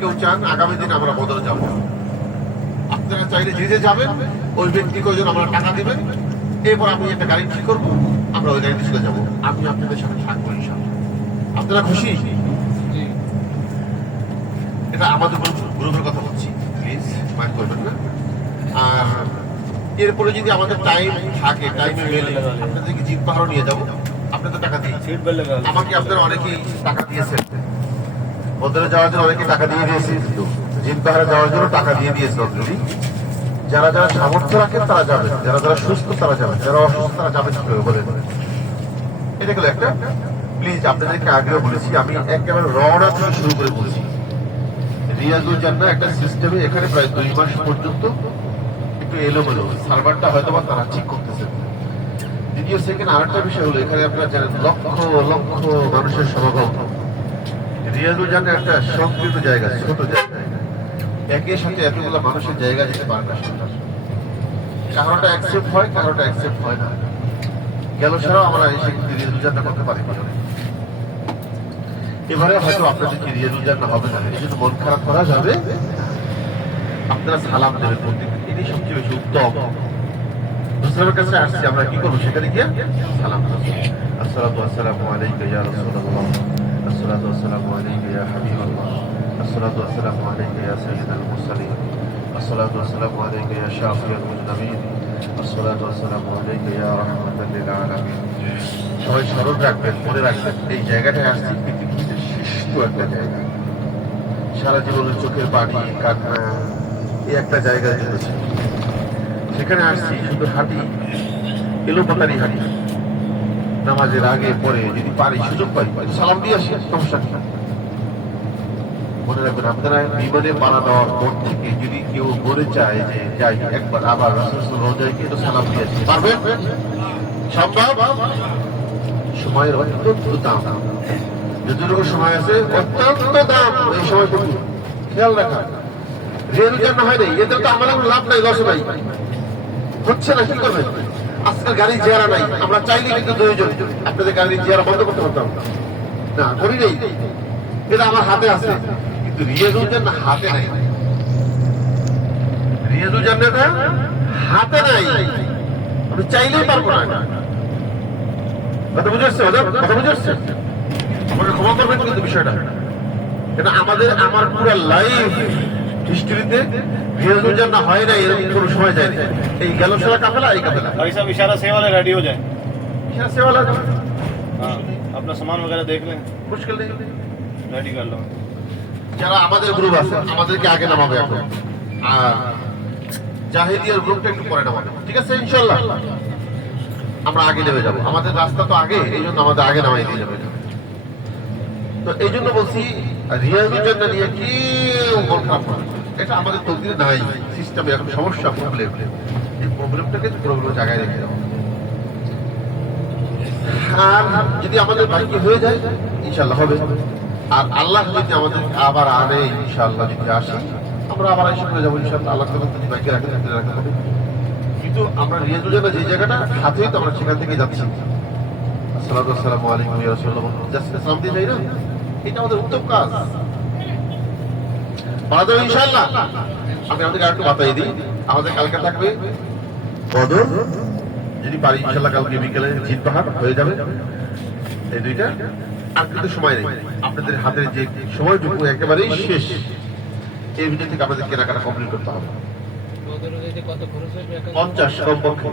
কেউ চান আগামী দিনে আমরা বদলে যাব, আপনারা চাইলে যে যে যাবেন ওই ব্যক্তি কয়জন আমরা টাকা দেবেন, এরপর আমি একটা গাড়ি ঠিক করবো, আমরা ওই গাড়িতে চলে যাবো, আমি আপনাদের সাথে থাকবো ইনশাআল্লাহ। আপনারা খুশি? এটা আমাদের গ্রুপের কথা বলছি, প্লিজ মাইন্ড করবেন না। আর এরপরে যদি আমাদের টাইম থাকে, টাইমে মেলে আপনাদেরকে জিপ পাহাড়ও নিয়ে যাবো, আপনাদের টাকা দিয়ে। আমাকে আপনারা অনেকেই টাকা দিয়েছেন, বদলে যাওয়ার জন্য অনেকে টাকা দিয়ে দিয়েছে, জিপ পাহাড়ে যাওয়ার জন্য টাকা দিয়ে দিয়েছে অলরেডি। যারা যারা সামর্থ্য রাখেন তারা যাবেন, যারা যারা সুস্থ তারা যাবেন, যারা অসুস্থ তারা যাবেন কিভাবে বলেন? এটা গেল একটা। প্লিজ আপনাদেরকে আগেও বলেছি, আমি একেবারে রওনা থেকে শুরু করে বলছি, রিয়াজুল জান্নাহ একটা সিস্টেমে এখানে প্রায় 2 মাস পর্যন্ত একটু এলোমেলো, সার্ভারটা হয়তো বা তারা ঠিক করতেছে। দ্বিতীয় সেকেন্ড আরেকটা বিষয় হলো, এখানে আপনারা জানেন লক্ষ লক্ষ মানুষের সমাগম। রিয়াজুল জান্নাহ একটা সংকীর্ণ জায়গা, ছোট জায়গা, একই সাথে এতগুলো মানুষের জায়গা যেতে পারে না। কারোটা অ্যাকসেপ্ট হয়, কারোটা অ্যাকসেপ্ট হয় না। গেল ছাড়াও আমরা এসে কিন্তু রিয়াজুল জান্নাহ করতে পারি না। এবারে হয়তো আপনাদের কি রিয়াজুল জান্নাহ হবে না, এই জন্য মন খারাপ করা যাবে। আপনারা সালাম দেবেন প্রত্যেকদিন, এটাই সবচেয়ে বেশি উত্তম। মুসলিমের কাছে আসছি, আমরা কি করবো? সেখানে গিয়ে সালাম দেবো। আসসালাতু ওয়াসসালামু আলাইকা ইয়া রাসূলুল্লাহ, আসসালাতু ওয়াসসালামু আলাইকা ইয়া হাবিবাল্লাহ, আসসালাতু ওয়াসসালামু আলাইকা ইয়া সাইয়্যিদাল মুরসালিন, আসসালাতু ওয়াসসালামু আলাইকা ইয়া শাফিয়াল মুজনাবিন, আসসালাতু ওয়াসসালামু আলাইকা ইয়া রাহমাতাল লিল আলামিন। সবাই স্মরণ রাখবেন, মনে রাখবেন, এই জায়গাটায় আসছি পৃথিবীর শ্রেষ্ঠ একটা জায়গা। সারা জীবনের চোখের পানি, কান্না এই একটা জায়গায় জুড়েছে। সেখানে আসছি শুধু হাঁটি, এলোপাতারি হাঁটি, নামাজের আগে পরে যদি পারি, সুযোগ পাই, সালাম দিয়ে আসি, সমস্যা নেই। মনে রাখবেন, আপনারা বিমানে পাড়া দেওয়ার পর থেকে যদি কেউ বলে চায় যে যাই একবার আবার রাসূলুল্লাহ রোজায় গিয়ে তো সালাম দিয়ে আসি, পারবেন? সম্ভব? সময়ের অত্যন্ত দাম, যতটুকু সময় আছে অত্যন্ত দাম। এই সময়টুকু খেয়াল রাখা। রিয়াজুল জান্নাহ হয় নাই, এদের তো আমাদের লাভ নাই, লস নাই, হচ্ছে না, কি করবেন? আজকাল গাড়ি জিয়ারা নাই, আমরা চাইলে কিন্তু 2 জন আপনাদের গাড়ি জিয়ারা বন্ধ করতে পারতাম না, করি নেই। এটা আমার হাতে আছে, কিন্তু রিয়াজুল জান্নাহ হাতে নাই। রিয়াজুল জান্নাহটা হাতে নাই, আমি চাইলেই পারবো না। কথা বুঝে আসছে? কথা বুঝে আসছে? আমাকে ক্ষমা করবেন কিন্তু বিষয়টা, এটা আমার পুরো লাইফ হিস্ট্রিতে রিয়াজুল জান্নাহ হয় না এরকম কোনো সময় যায়নি। এই গেল সারা কাফেলা, এই কাফেলা भाई साहब इशारा से वाले रेडी हो जाए। इशारा से वाला हाँ, अपना सामान वगैरह देख लें, মুশকিল নেই। रेडी कर लो। যারা আমাদের গ্রুপ আছে আমাদেরকে আগে নামাবে এখন, আর জাহিদিয়ার গ্রুপটা একটু পরে নামাবে, ঠিক আছে? ইনশাআল্লাহ আমরা আগে নেমে যাবো, আমাদের রাস্তা তো আগে, এই জন্য আমাদের আগে নামাই দিয়ে যাবে। তো এই জন্য বলছি, রিয়াজুল জান্নাহ নিয়ে কেউ মন খারাপ করে, এটা আমাদের তকদিরে নাই, সিস্টেমে এখন সমস্যা, প্রবলেম। এই প্রবলেমটাকে প্রবলেম জায়গায় রেখে যাবো। আর যদি আমাদের বাইকে হয়ে যায় ইনশাআল্লাহ হবে, আর আল্লাহ যদি আমাদের আবার আনে ইনশাআল্লাহ, যদি আসি আমরা আবার এসে করে যাবো ইনশাআল্লাহ। আল্লাহ যদি বাইকে রাখতে রাখতে হবে, কিন্তু আমরা রিয়াজুল জান্নাহ যে জায়গাটা হাতেই তো আমরা সেখান থেকে যাচ্ছি। আসসালাতু ওয়াসসালামু আলাইকুম ইয়া রাসূলুল্লাহ, জাস্ট সালাম দিয়ে যাই না, এটা আমাদের উত্তম কাজ। পারা যাবে ইনশাআল্লাহ। আমি আপনাকে আরেকটু বাতাই দিই, আমাদের কালকে থাকবে বদর, যদি পারি ইনশাআল্লাহ কালকে বিকেলে জিত পাহাড় হয়ে যাবে। এই দুইটা আর কিন্তু সময় নেই, আপনাদের হাতের যে সময়টুকু একেবারেই শেষ, এর ভিতর থেকে আমাদের কেনাকাটা কমপ্লিট করতে হবে। 50 কমপক্ষে।